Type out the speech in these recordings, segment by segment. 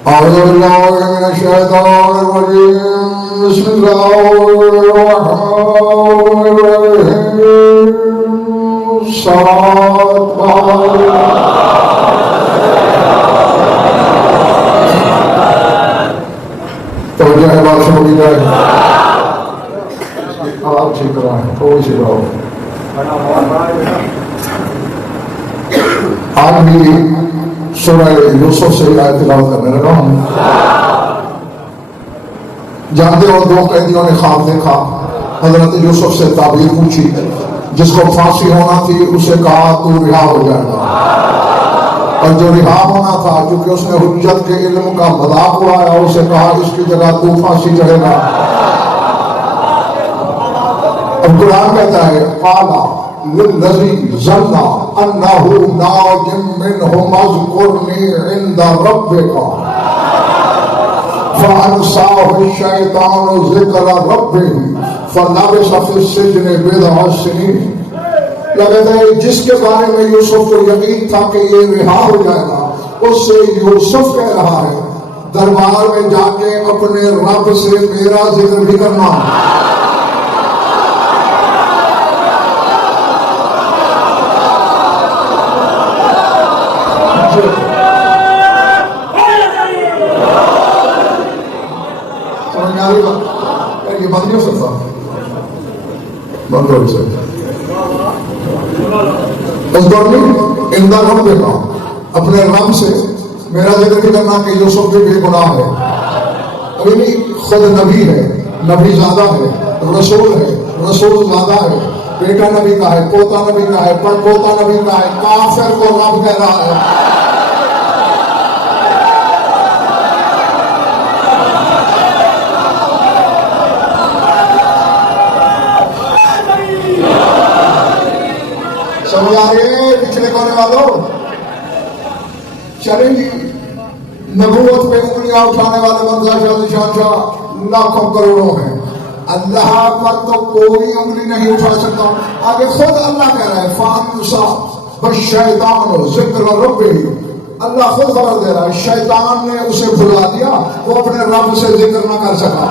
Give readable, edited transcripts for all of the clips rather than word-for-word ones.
तो जय बादशाह की जय। आप ठीक रहा है थोड़ी सी रहो। आज भी सूरह यूसुफ से आयत तिलावत करने लगा हूं। जानते हो दो कैदियों ने ख्वाब देखा, हजरत यूसुफ से ताबीर पूछी, जिसको फांसी होना थी उसे कहा तू रिहा हो जाएगा, और जो रिहा होना था क्योंकि उसने हुज्जत के इल्म का मजाक उड़ाया उसे कहा इसकी जगह तू फांसी चढ़ेगा। अब कुरान कहता है काला लिल्लज़ी ज़न्ना अन्नहु नाजिम मिन्हु मज़कुरनी इंदा रब्बिका फ़अनसाहु शैतानु ज़िक्र रब्बिही फ़लबिसा फ़िस्सिज्नि बिदअ सिनीन। कहता है जिसके बारे में यूसुफ को यकीन था कि ये रिहा हो जाएगा, उससे यूसुफ कह रहा है दरबार में जाके अपने रब से मेरा जिक्र भी करना। ये बंद नहीं हो सकता, बंद हो सकता। इस दौर में इंदा रब देखा, अपने रब से मेरा जिक्र भी करना कि यूसुफ भी बेगुनाह है। अभी नहीं, खुद नबी है, नबी ज्यादा है, रसूल है, रसूल ज्यादा है, बेटा नबी का है, पोता नबी का है, पड़पोता नबी का है, काफिर को रब कह रहा है। समझा रहे पिछले कोने वालों, चलेंगी नबूवत पे उंगलियां उठाने वाले शाह लाखों करोड़ों हैं, अल्लाह पर तो कोई उंगली नहीं उठा सकता। आगे खुद अल्लाह कह रहा है फानुसा बशैतान जिक्र रब्बिही, अल्लाह खुद खबर दे रहा है शैतान ने उसे भुला दिया, वो अपने रब से जिक्र ना कर सका।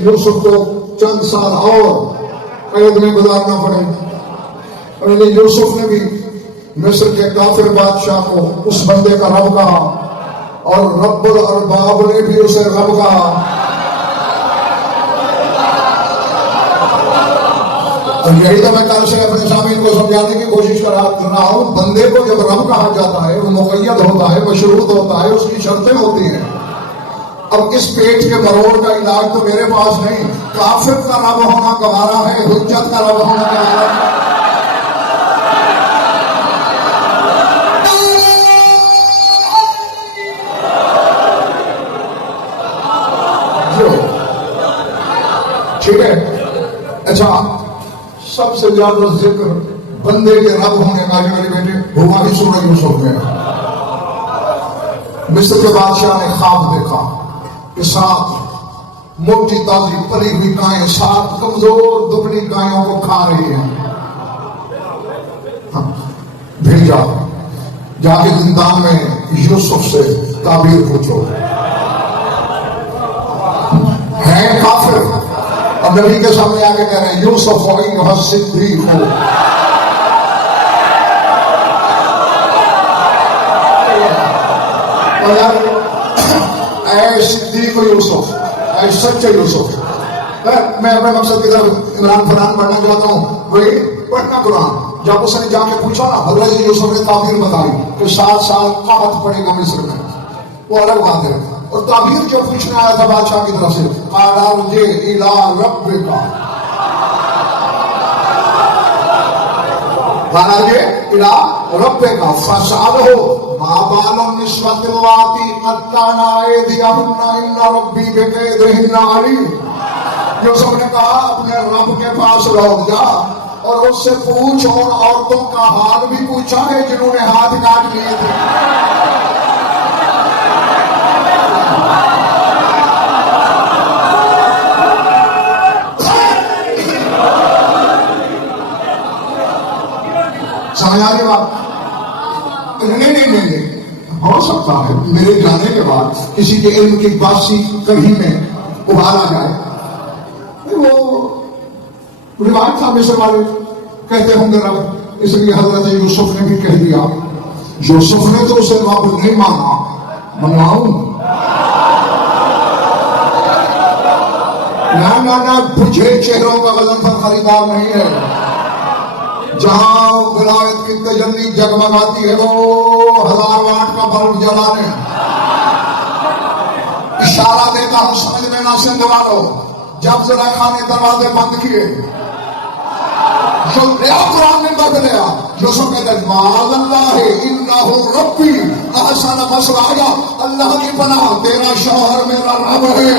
यूसुफ को चंद साल और कैद में गुजारना पड़े। यूसुफ ने भी मिस्र के काफिर बादशाह को उस बंदे का रब कहा, और रब्बुल अरबाब ने भी उसे रब कहा। और यही तो मैं कल से अपने सामने को समझाने की कोशिश कर रहा हूं। बंदे को जब रब कहा जाता है वो मुक़य्यद होता है, मशरूत होता है, उसकी शर्तें होती हैं। अब इस पेट के मरोड़ का इलाज तो मेरे पास नहीं, काफिर का रब होना गवारा है, हुज्जत का रब होना गवारा है। ठीक है, अच्छा सबसे ज्यादा जिक्र बंदे के रब होने का जो मेरे बेटे हुआ ही सूरह यूसुफ में। मिस्र के बादशाह ने ख्वाब देखा कि 7 मोटी ताजी पली हुई गायें 7 कमजोर दुबली गायों को खा रही हैं। भेजा जाके जिंदान में यूसुफ से ताबीर पूछो। है काफिर, अब नबी के सामने आके कह रहे हैं यूसुफ सिद्दीक हो। सिद्दीक यूसुफ, सच्चे यूसुफ। मैं अपने मकसद की तरफ इमरान फरहान पढ़ना चाहता हूँ, वही पढ़ना कुरान। जब उसने जाके पूछा ना, हजरत यूसुफ ने ताबीर बताई कि 7 साल काहत पड़ेगा मिस्र में, वो अलग बात है। और ताबीर जो पूछने आया था बादशाह की तरफ से, कालारजे इला रब्बिका, कालारजे इला रब्बिका फसअलहु मा बालु निस्वतिल्लाती क़द काना अयदियहुन्ना इन्ना रब्बी बिकैदिहिन्ना अलीम। यूसुफ ने कहा अपने रब के पास लौट जा और उससे पूछ, और औरतों का हाल भी पूछा है जिन्होंने हाथ काट लिए थे। मेरे जाने के बाद किसी के इल्म की बासी कहीं में उबारा जाए, वो रिवायत था मिस्र वाले कहते होंगे रब, इसलिए हजरत यूसुफ ने भी कह दिया, यूसुफ ने तो उसे रब नहीं माना, मनवाऊं ना ना ना, बुझे चेहरों का वजन पर खरीदार नहीं है। जहां विलायत की तजल्ली जगमगाती है वो 1000 वाट का बल्ब जलाने। इशारा देता हूं समझ लेना सिंध वालों, जब जुलेखा ने दरवाजे बंद किए, जो नया कुरान में बदलिया, यूसुफ कहते माअल्लाह इन्नहु रब्बी अहसन मसवाया, अल्लाह की पनाह, तेरा शौहर मेरा रब है।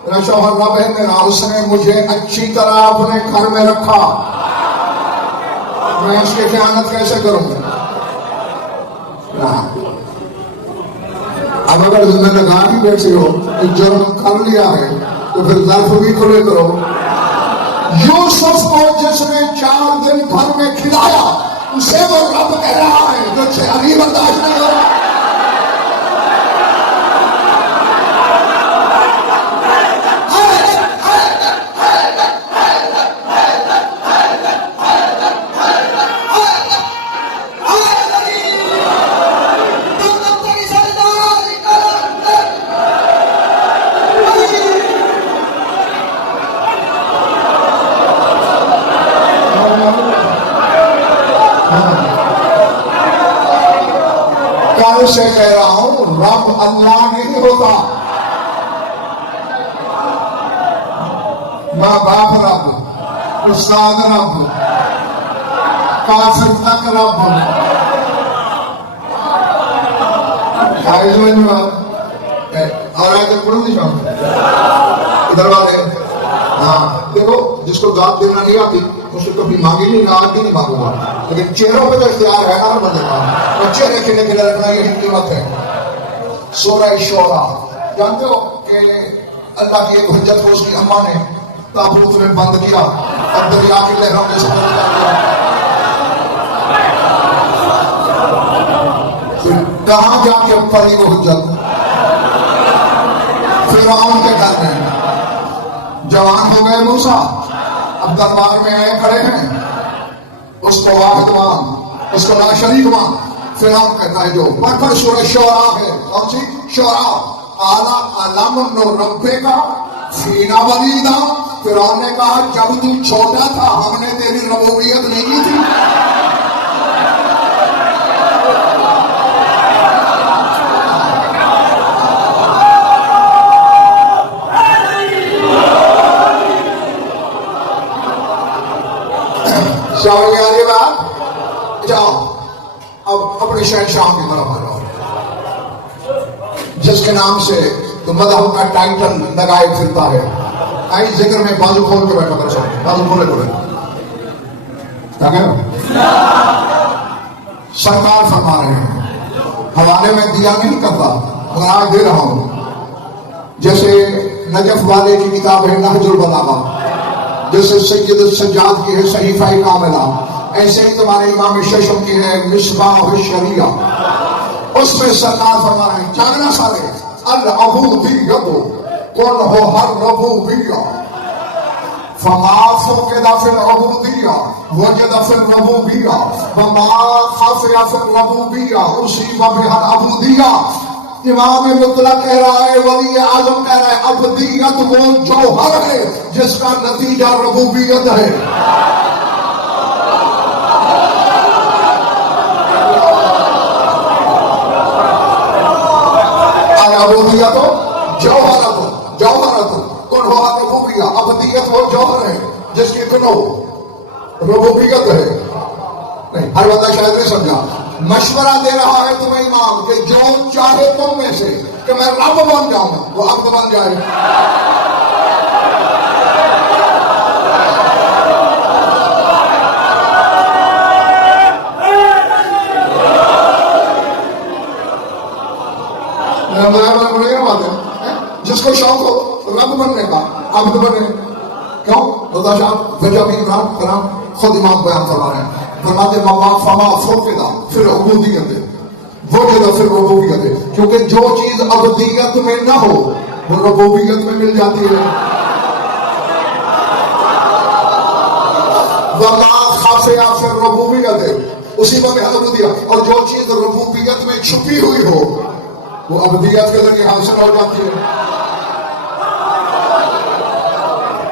मेरा शौहर रब है मेरा, उसने मुझे अच्छी तरह अपने घर में रखा, मैं उसकी खयानत कैसे करूंगा? अब अगर जिंदगी बैठे हो तो जुर्म कर लिया है तो फिर ज़र्फ भी खुले करो। यूसुफ को जिसने 4 दिन घर में खिलाया उसे वो रब कह रहा है, जो अभी बर्दाश्त नहीं हो रहा। से कह रहा हूं, रब अल्लाह नहीं होता, माँ बाप रब, उस्ताद रब, काफिर तक रब। और आगे पढ़ो नहीं चाहूंगा इधर वाले। हाँ देखो, जिसको दाद देना नहीं आती उससे कभी मांगी नहीं, ना आज भी नहीं मांगूंगा, लेकिन चेहरों पे तो इख्तियार है ना बंदे का, तो चेहरे खिले खिले रखना ये हिम्मत है। सूरह शोरा जानते हो कि अल्लाह की एक हुज्जत को उसकी अम्मा ने ताबूत में बंद किया और दरिया की लहरों के साथ दिया, फिर कहां जाके पड़ी वो हुज्जत? फिरौन के घर में। जवान हो गए मूसा, अब दरबार में आए खड़े हैं, उसको वाहिद मान, उसको ना शरीक मान। फिरौन कहता है जो पर सूरह शोरा है, कौन सी शोरा? आला अलम नो रब्बे का फीना वलीदा। फिरौन ने कहा जब तू छोटा था हमने तेरी रबूबियत नहीं की थी। सारी बात, जाओ अब अपने शहंशाह की तरफ आ जाओ, जिसके नाम से तो मदहब का टाइटल लगाए फिरता है। आई जिक्र में बाजू खोल के बैठा कर सकते, बाजू खोले खोले क्या कह सरकार फरमा रहे हैं, हवाले में दिया नहीं करता मगर आज दे रहा हूं। जैसे नजफ वाले की किताब है नहजुल बलागा, जैसे सैयद सज्जाद की है सहीफा कामिला, ऐसे ही तुम्हारे इमाम शशम की है मिसबाह शरिया। उसमें सरकार फरमा रहे हैं, जागना सारे अल अबूदियत कुल हो हर रबूबिया फमाफो के दाफिल अबूदिया वजद फिल रबूबिया वमा खाफिया फिल रबूबिया उसी बबिहल अबूदिया। इमाम मुतलक कह रहा है, वली आजम कह रहा है, अबदियत वो जौहर है जिसका नतीजा रबूबियत है। अबूदियत जौहरत जौहरत कुल हो रबूबिया। अबदियत वो जौहर है जिसकी कुल रबूबियत है। नहीं हर बंदा शायद नहीं समझा। मशवरा दे रहा है तुम्हें इमाम कि जो चाहे तुम में से कि मैं रब बन जाऊं वो अब्द बन जाए। बात है जिसको शौक हो रब बनने का अब्द बने। क्यों? वजह भी इमरान कराम खुद इमाम बयान फरमा रहे हैं, फरमाते ममा फमा फुकिदा फिर उबूदियत वो जगह फिर रबूबियत है, क्योंकि जो चीज अबदियत में ना हो वो रबूबियत में मिल जाती है। वमा खाफिया फिर रबूबियत है, उसी में अबदिया, और जो चीज रबूबियत में छुपी हुई हो वो अबदियत के जरिए हासिल हो जाती है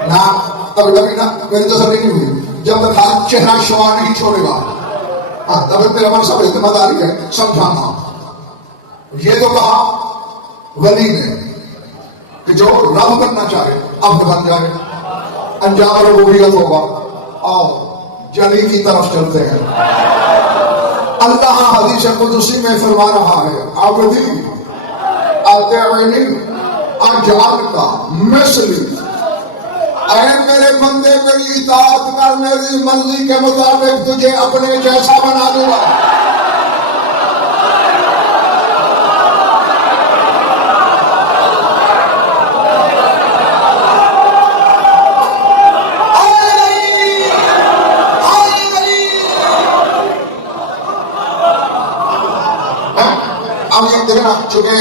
ना। कभी कभी ना मेरी तसल्ली नहीं हुई जब तक हाथ चेहरा शवा नहीं छोड़ेगा, तब मेरा मन सब जिम्मेदारी है समझाना। ये तो कहा वली ने कि जो रब बनना चाहे अब्द बन जाए, अंजाम रबूबियत होगा। आओ जली की तरफ चलते हैं। अल्लाह हदीस कुदसी में फरमा रहा है, आबदी अतअनी अजअलका मिस्ली, ऐ मेरे बंदे मेरी इताअत कर, मेरी मर्जी के मुताबिक तुझे अपने जैसा बना दूंगा। अब ये देखना, चूंकि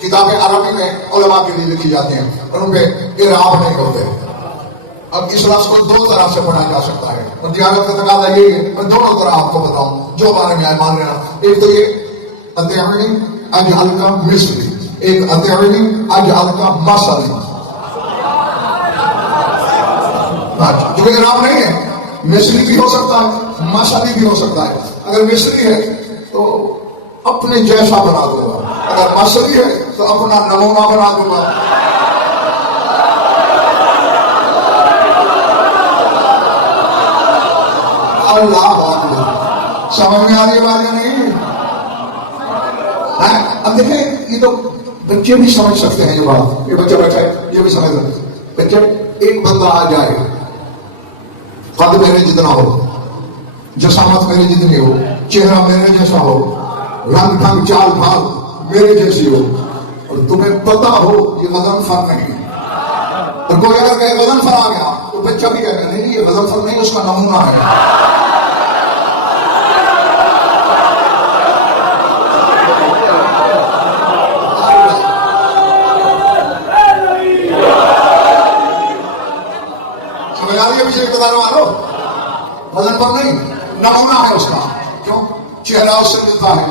किताबें अरबी में उलमा के लिए लिखी जाती हैं और उनपे इराब नहीं होते। अब इस लफ्ज को दो तरह से पढ़ा जा सकता है और जियारत का तकाजा ये है, मैं दोनों तरह आपको बताऊं जो बारे में आए मान लेना। एक तो ये अतअनी अजअलका मिस्ली, एक अतअनी अजअलका मसली। क्योंकि इराब नहीं है, मिस्ली भी हो सकता है मसली भी हो सकता है। अगर मिस्ली है तो अपने जैसा बना दूंगा, अगर मसली है तो अपना नमूना बना दूंगा। अल्लाह समझ में आ रही बात या नहीं? अब देखें, ये तो बच्चे भी समझ सकते हैं ये बात। ये बच्चा बैठा है ये भी समझ सकते हैं। बच्चे एक बंदा आ जाए, कद मेरे जितना हो, जसामत मेरे जितनी हो, चेहरा मेरे जैसा हो, रंग ढंग चाल भाल मेरे जैसी हो, और तुम्हें पता हो ये गज़नफर नहीं है, और कोई अगर कहे गज़नफर आ गया तो बच्चा भी कहेगा नहीं ये गज़नफर नहीं, उसका नमूना है। वजन पर नहीं, नमूना है उसका। क्यों? चेहरा उससे मिलता है।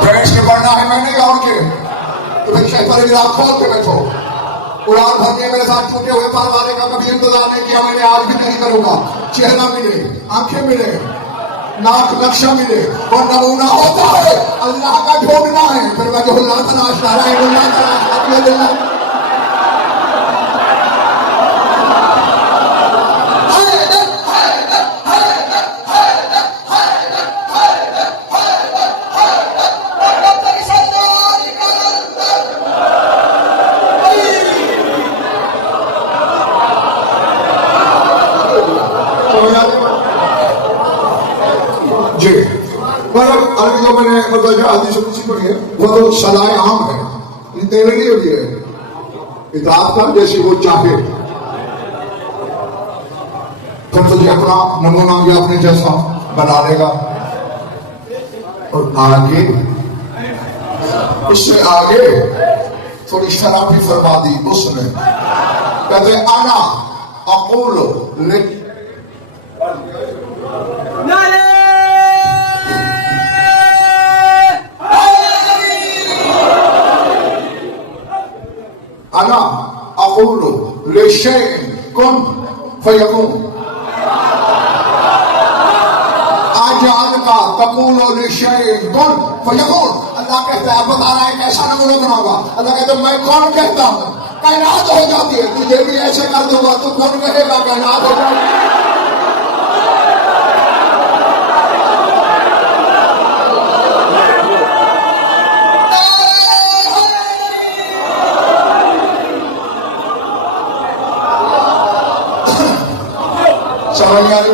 फ्रेंड्स के पढ़ना है मैंने और के, तो फिर शहर पर खोल के बैठो। उड़ान भरने मेरे साथ टूटे हुए पार वाले का कभी इंतजार नहीं किया मैंने, आज भी नहीं करूंगा। चेहरा मिले, आंखें मिले, नाक नक्शा मिले, और नमूना होता है अल्लाह का ढूंढना है। फिर मैं जो तलाश रहा है जी। अरे जो मैंने पढ़ी है वो तो सलाए आम है, ये तेरे लिए भी है। इताअत कर जैसी वो चाहे, फिर तुझे अपना नमूना भी अपने जैसा बना लेगा। और आगे उससे आगे थोड़ी शराबी फरमा दी उसने, कहते आना अक़ूल अना अक़ूल लिशैइन कुन फयकून, आजान का तक़ूल लिशैइन कुन फयकून। अल्लाह कहता है, बता रहा है कैसा नमूना बनाऊंगा। अल्लाह कहता है मैं कौन कहता हूं, कायनात हो जाती है। तुझे भी ऐसे कर दूंगा, तू कौन कहेगा कायनात हो जाएगी। समझ में आ रही